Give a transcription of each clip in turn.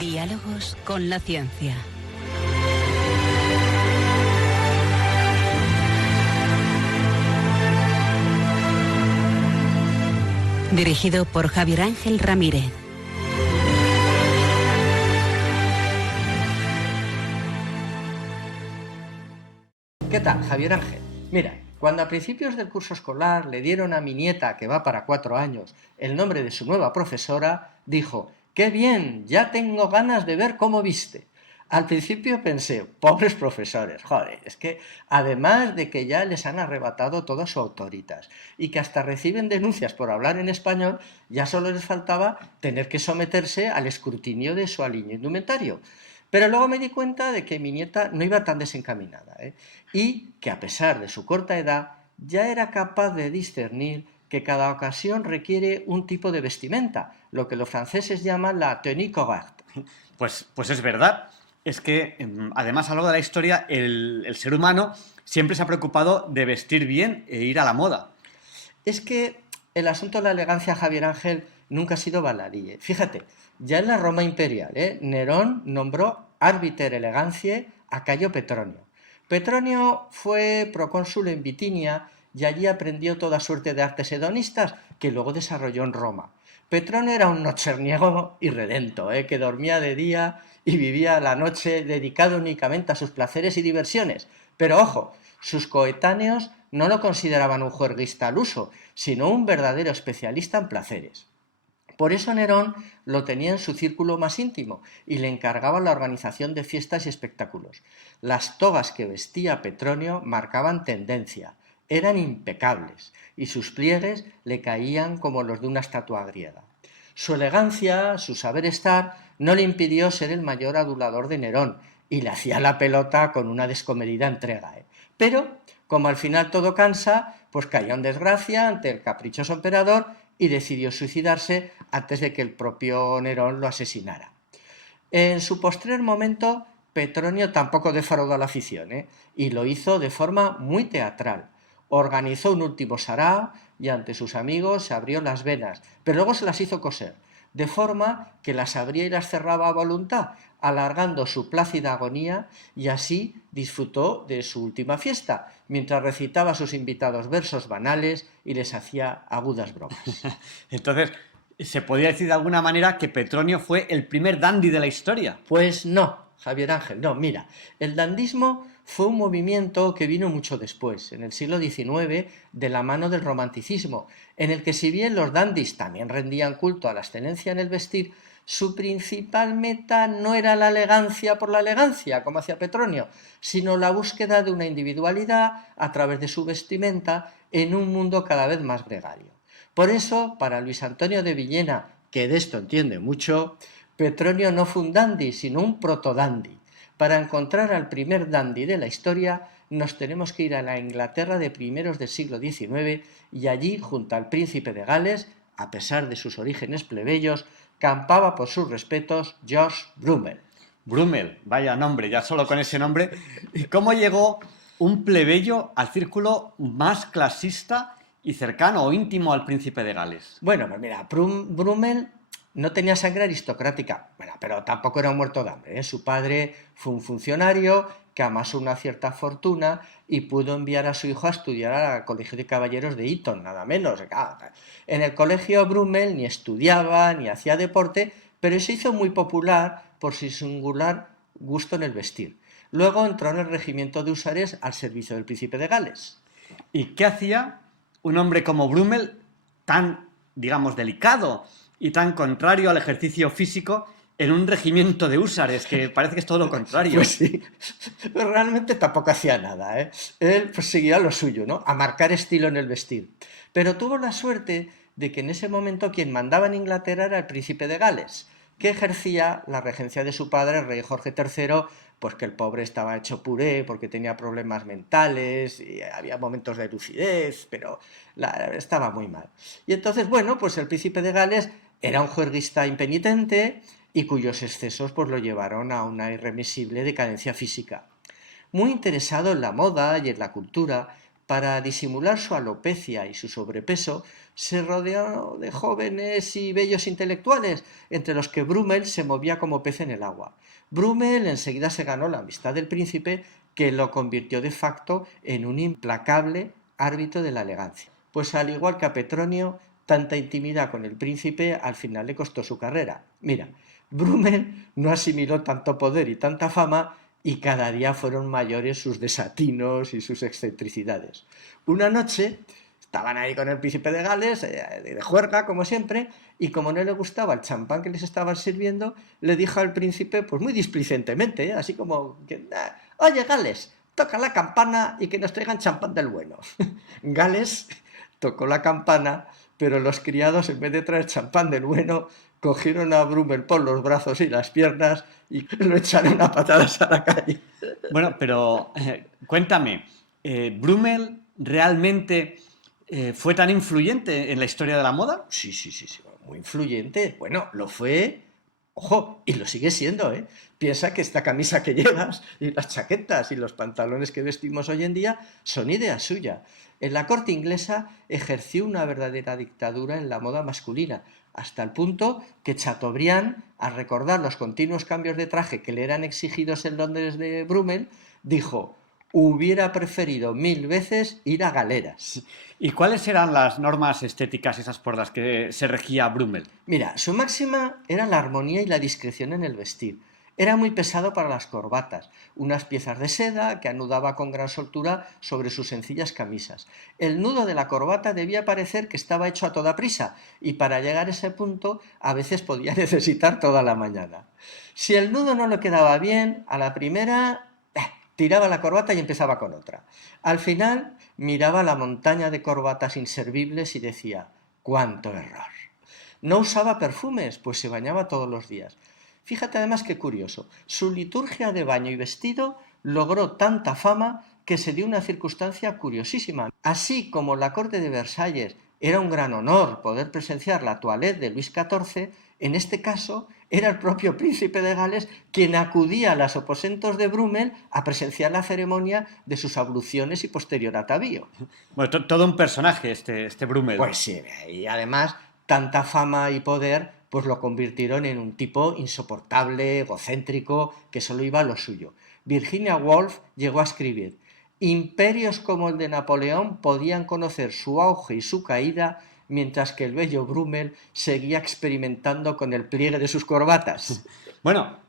Diálogos con la ciencia. Dirigido por Javier Ángel Ramírez. ¿Qué tal, Javier Ángel? Mira, cuando a principios del curso escolar le dieron a mi nieta, que va para 4 años, el nombre de su nueva profesora, dijo: ¡qué bien! Ya tengo ganas de ver cómo viste. Al principio pensé, pobres profesores, joder, es que además de que ya les han arrebatado toda su autoritas y que hasta reciben denuncias por hablar en español, ya solo les faltaba tener que someterse al escrutinio de su aliño indumentario. Pero luego me di cuenta de que mi nieta no iba tan desencaminada, y que a pesar de su corta edad ya era capaz de discernir que cada ocasión requiere un tipo de vestimenta, lo que los franceses llaman la tenue correcte. Pues es verdad. Es que, además, a lo largo de la historia, el ser humano siempre se ha preocupado de vestir bien e ir a la moda. Es que el asunto de la elegancia, Javier Ángel, nunca ha sido baladí. Fíjate, ya en la Roma imperial, Nerón nombró arbiter elegantiae a Cayo Petronio. Petronio fue procónsul en Bitinia y allí aprendió toda suerte de artes hedonistas que luego desarrolló en Roma. Petronio era un nocherniego irredento, que dormía de día y vivía la noche dedicado únicamente a sus placeres y diversiones. Pero ojo, sus coetáneos no lo consideraban un juerguista al uso, sino un verdadero especialista en placeres. Por eso Nerón lo tenía en su círculo más íntimo y le encargaba la organización de fiestas y espectáculos. Las togas que vestía Petronio marcaban tendencia, eran impecables y sus pliegues le caían como los de una estatua griega. Su elegancia, su saber estar, no le impidió ser el mayor adulador de Nerón y le hacía la pelota con una descomedida entrega. Pero, como al final todo cansa, pues cayó en desgracia ante el caprichoso emperador y decidió suicidarse antes de que el propio Nerón lo asesinara. En su postrer momento, Petronio tampoco defraudó a la afición, y lo hizo de forma muy teatral. Organizó un último sarao y ante sus amigos se abrió las venas, pero luego se las hizo coser, de forma que las abría y las cerraba a voluntad, alargando su plácida agonía, y así disfrutó de su última fiesta, mientras recitaba a sus invitados versos banales y les hacía agudas bromas. Entonces, ¿se podría decir de alguna manera que Petronio fue el primer dandy de la historia? Pues no, Javier Ángel, no, mira, el dandismo fue un movimiento que vino mucho después, en el siglo XIX, de la mano del romanticismo, en el que si bien los dandis también rendían culto a la excelencia en el vestir, su principal meta no era la elegancia por la elegancia, como hacía Petronio, sino la búsqueda de una individualidad a través de su vestimenta en un mundo cada vez más gregario. Por eso, para Luis Antonio de Villena, que de esto entiende mucho, Petronio no fue un dandy, sino un proto-dandy. Para encontrar al primer dandy de la historia, nos tenemos que ir a la Inglaterra de primeros del siglo XIX y allí, junto al príncipe de Gales, a pesar de sus orígenes plebeyos, campaba por sus respetos George Brummel. Brummel, vaya nombre, ya solo con ese nombre. ¿Y cómo llegó un plebeyo al círculo más clasista y cercano o íntimo al príncipe de Gales? Bueno, pues mira, Brummel no tenía sangre aristocrática, pero tampoco era un muerto de hambre. Su padre fue un funcionario que amasó una cierta fortuna y pudo enviar a su hijo a estudiar al Colegio de Caballeros de Eton, nada menos. En el colegio Brummel ni estudiaba ni hacía deporte, pero se hizo muy popular por su singular gusto en el vestir. Luego entró en el regimiento de húsares al servicio del príncipe de Gales. ¿Y qué hacía un hombre como Brummel, tan, digamos, delicado y tan contrario al ejercicio físico, en un regimiento de húsares, que parece que es todo lo contrario? Pues sí, realmente tampoco hacía nada, Él pues seguía lo suyo, ¿no? A marcar estilo en el vestir. Pero tuvo la suerte de que en ese momento quien mandaba en Inglaterra era el príncipe de Gales, que ejercía la regencia de su padre, el rey Jorge III, pues que el pobre estaba hecho puré porque tenía problemas mentales y había momentos de lucidez, pero estaba muy mal. Y entonces, bueno, pues el príncipe de Gales era un juerguista impenitente y cuyos excesos pues lo llevaron a una irremisible decadencia física. Muy interesado en la moda y en la cultura, para disimular su alopecia y su sobrepeso, se rodeó de jóvenes y bellos intelectuales, entre los que Brummel se movía como pez en el agua. Brummel enseguida se ganó la amistad del príncipe, que lo convirtió de facto en un implacable árbitro de la elegancia. Pues al igual que a Petronio, tanta intimidad con el príncipe al final le costó su carrera. Mira, Brummel no asimiló tanto poder y tanta fama, y cada día fueron mayores sus desatinos y sus excentricidades. Una noche estaban ahí con el príncipe de Gales, de juerga como siempre, y como no le gustaba el champán que les estaban sirviendo, le dijo al príncipe, pues muy displicentemente, así como, oye Gales, toca la campana y que nos traigan champán del bueno. Gales tocó la campana, pero los criados, en vez de traer champán del bueno, cogieron a Brummel por los brazos y las piernas y lo echaron a patadas a la calle. Bueno, pero cuéntame, ¿Brummel realmente fue tan influyente en la historia de la moda? Sí, muy influyente. Bueno, lo fue, ojo, y lo sigue siendo, ¿eh? Piensa que esta camisa que llevas y las chaquetas y los pantalones que vestimos hoy en día son idea suya. En la corte inglesa ejerció una verdadera dictadura en la moda masculina, hasta el punto que Chateaubriand, al recordar los continuos cambios de traje que le eran exigidos en Londres de Brummel, dijo: hubiera preferido 1000 veces ir a galeras. ¿Y cuáles eran las normas estéticas esas por las que se regía Brummel? Mira, su máxima era la armonía y la discreción en el vestir. Era muy pesado para las corbatas, unas piezas de seda que anudaba con gran soltura sobre sus sencillas camisas. El nudo de la corbata debía parecer que estaba hecho a toda prisa, y para llegar a ese punto a veces podía necesitar toda la mañana. Si el nudo no le quedaba bien, a la primera tiraba la corbata y empezaba con otra. Al final miraba la montaña de corbatas inservibles y decía: ¡cuánto error! No usaba perfumes, pues se bañaba todos los días. Fíjate además qué curioso, su liturgia de baño y vestido logró tanta fama que se dio una circunstancia curiosísima. Así como la corte de Versalles era un gran honor poder presenciar la toilette de Luis XIV, en este caso era el propio príncipe de Gales quien acudía a los aposentos de Brummel a presenciar la ceremonia de sus abluciones y posterior atavío. Bueno, todo un personaje este Brummel. Pues sí, y además tanta fama y poder pues lo convirtieron en un tipo insoportable, egocéntrico, que solo iba a lo suyo. Virginia Woolf llegó a escribir: imperios como el de Napoleón podían conocer su auge y su caída, mientras que el bello Brummel seguía experimentando con el pliegue de sus corbatas. Bueno,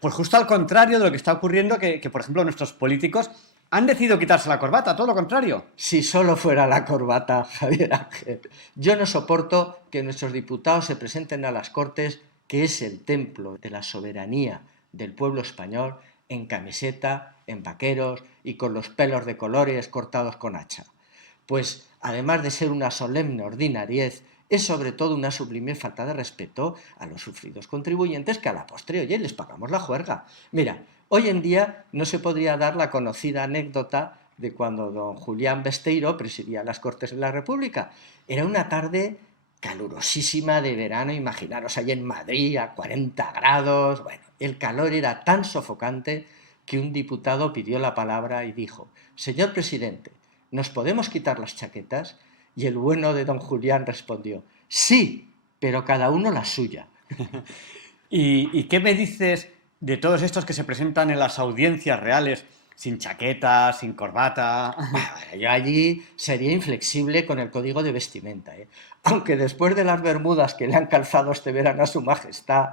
pues justo al contrario de lo que está ocurriendo, que por ejemplo nuestros políticos han decidido quitarse la corbata, todo lo contrario. Si solo fuera la corbata, Javier Ángel. Yo no soporto que nuestros diputados se presenten a las Cortes, que es el templo de la soberanía del pueblo español, en camiseta, en vaqueros y con los pelos de colores cortados con hacha. Pues, además de ser una solemne ordinariez, es sobre todo una sublime falta de respeto a los sufridos contribuyentes que a la postre, oye, les pagamos la juerga. Mira, hoy en día no se podría dar la conocida anécdota de cuando don Julián Besteiro presidía las Cortes de la República. Era una tarde calurosísima de verano, imaginaros ahí en Madrid a 40 grados. Bueno, el calor era tan sofocante que un diputado pidió la palabra y dijo: señor presidente, ¿nos podemos quitar las chaquetas? Y el bueno de don Julián respondió: sí, pero cada uno la suya. ¿Y qué me dices de todos estos que se presentan en las audiencias reales sin chaqueta, sin corbata? Bueno, yo allí sería inflexible con el código de vestimenta, ¿eh? Aunque después de las bermudas que le han calzado este verano a su majestad,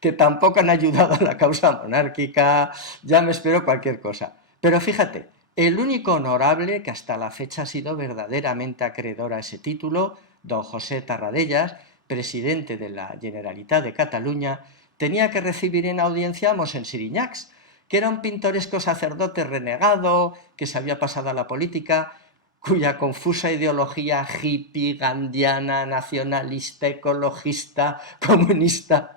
que tampoco han ayudado a la causa monárquica, ya me espero cualquier cosa. Pero fíjate, el único honorable que hasta la fecha ha sido verdaderamente acreedor a ese título, don José Tarradellas, presidente de la Generalitat de Cataluña, tenía que recibir en audiencia a Mosén Siriñacs, que era un pintoresco sacerdote renegado que se había pasado a la política, cuya confusa ideología hippie, gandiana, nacionalista, ecologista, comunista,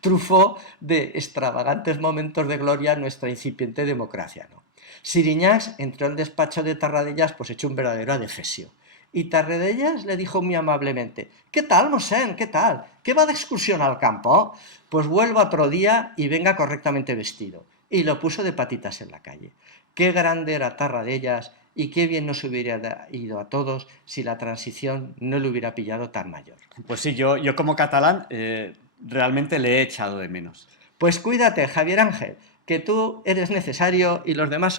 trufó de extravagantes momentos de gloria a nuestra incipiente democracia, ¿no? Siriñacs entró en el despacho de Tarradellas pues hecho un verdadero adefesio. Y Tarradellas le dijo muy amablemente: ¿qué tal, Mosén? ¿Qué tal? ¿Qué va de excursión al campo? Pues vuelva otro día y venga correctamente vestido. Y lo puso de patitas en la calle. Qué grande era Tarradellas y qué bien nos hubiera ido a todos si la transición no le hubiera pillado tan mayor. Pues sí, yo como catalán realmente le he echado de menos. Pues cuídate, Javier Ángel, que tú eres necesario y los demás somos